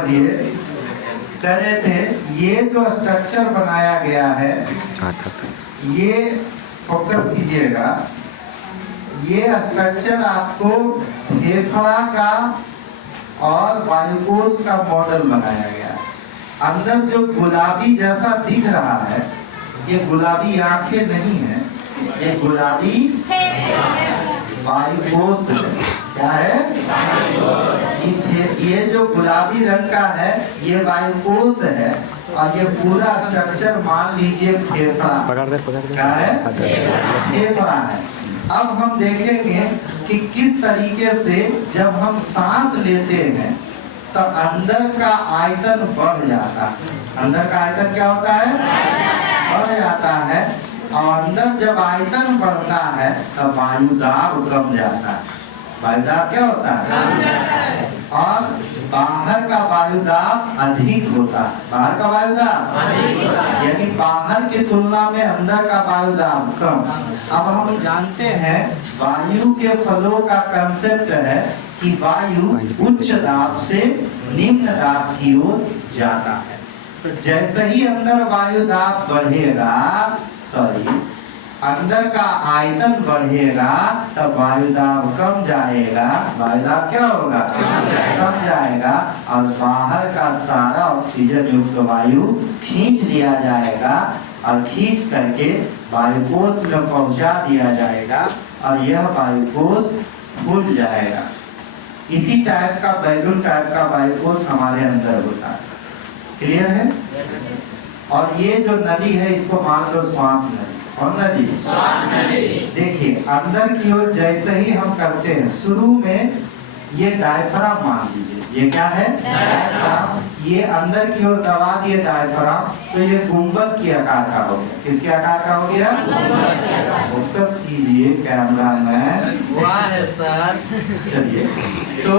समझिए, कह रहे थे ये जो स्ट्रक्चर बनाया गया है, ये फोकस कीजिएगा, ये स्ट्रक्चर आपको फेफड़ा का और वायुकोश का मॉडल बनाया गया। अंदर जो गुलाबी जैसा दिख रहा है, ये गुलाबी आंखें नहीं है, ये गुलाबी वायुकोश है। क्या है? ये जो गुलाबी रंग का है ये वायुकोश है, और ये पूरा स्ट्रक्चर मान लीजिए फेफड़ा। क्या है? फेफड़ा है। अब हम देखेंगे कि किस तरीके से जब हम सांस लेते हैं तो अंदर का आयतन बढ़ जाता है। अंदर का आयतन क्या होता है? बढ़ जाता है। और अंदर जब आयतन बढ़ता है तो वायुदाब कम जाता है। वायुदाब क्या होता है? कम जाता है। और बाहर का वायुदाब अधिक होता है। बाहर का वायुदाब यानी बाहर की तुलना में अंदर का वायुदाब कम। अब हम जानते हैं वायु के फ्लो का कंसेप्ट है कि वायु उच्च दाब से निम्न दाब की ओर जाता है। तो जैसे ही अंदर वायु दाब बढ़ेगा, अंदर का आयतन बढ़ेगा तब वायुदाब कम जाएगा। वायुदाब क्या होगा? कम जाएगा। और बाहर का सारा ऑक्सीजन युक्त वायु खींच लिया जाएगा और खींच करके वायुकोश में पहुंचा दिया जाएगा, और यह वायुकोश फूल जाएगा। इसी टाइप का बैलून टाइप का वायुकोश हमारे अंदर होता है। क्लियर है? और ये जो नली है इसको मान लो श्वास नली। कौन नली? श्वास नली। देखिए अंदर की ओर जैसे ही हम करते हैं, शुरू में ये डायफ्राम मान लीजिए, ये क्या है? डायफ्राम। ये अंदर की ओर दबा दिए डायफ्राम तो ये गुंबद की आकार का हो गया। किसके आकार का हो गया? फोकस कीजिए कैमरा मैन। वाह है सर। चलिए, तो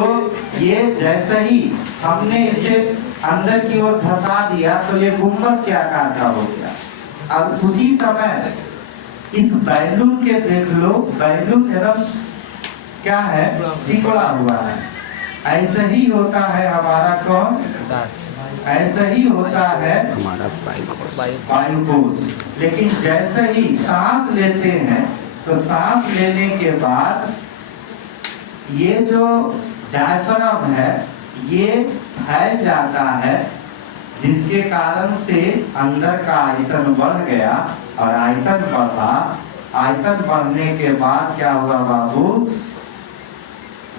ये जैसे ही हमने इसे अंदर की ओर धसा दिया तो ये गुंबद के आकार का हो गया। अब उसी समय इस बैलून के देख लो, बैलून एकदम क्या है? सिकुड़ा हुआ है। ऐसे ही होता है हमारा कौन? ऐसे ही होता है हमारा वायुकोश। लेकिन जैसे ही सांस लेते हैं तो सांस लेने के बाद ये जो डायफ्राम है ये फैल जाता है, जिसके कारण से अंदर का आयतन बढ़ गया। और आयतन बढ़ा, आयतन बढ़ने के बाद क्या हुआ बाबू?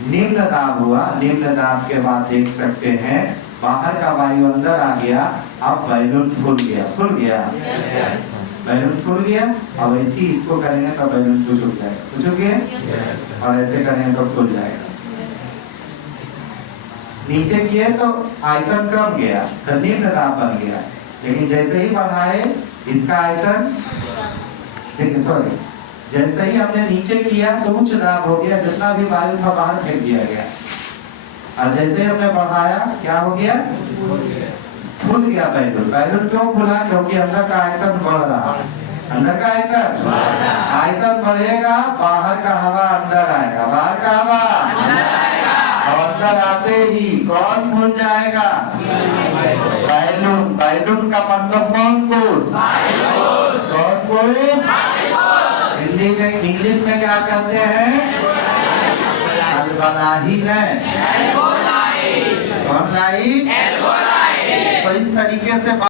निम्न दाब हुआ। निम्न दाब के बाद देख सकते हैं बाहर का वायु अंदर आ गया। अब बैलून फूल गया। फूल गया? बैलून फूल गया। अब ऐसे ही इसको करेंगे तो बैलून टूट जाएगा। टूटोगे? और ऐसे करेंगे तो फूल जाएगा। नीचे किए तो आयतन कम गया तो निम्न दाब बन गया। लेकिन जैसे ही बढ़ाए इसका आयतन, देखिए सॉरी, जैसे ही हमने नीचे किया तो उच्च दाब हो गया, जितना भी वायु था बाहर फेंक दिया गया। और जैसे ही हमने बढ़ाया क्या हो गया? फूल गया बैलून। बैलून क्यों फूला? क्योंकि अंदर का आयतन बढ़ रहा। अंदर का आयतन बढ़ेगा, बाहर का हवा अंदर आएगा। बाहर का हवा अंदर आते ही कौन फूल जाएगा? बैलून। बैलून का मतलब कौन कोश? कौन कोश? हिंदी में, इंग्लिश में क्या कहते हैं? अलबलाही नहीं। कौन लाई? तो इस तरीके से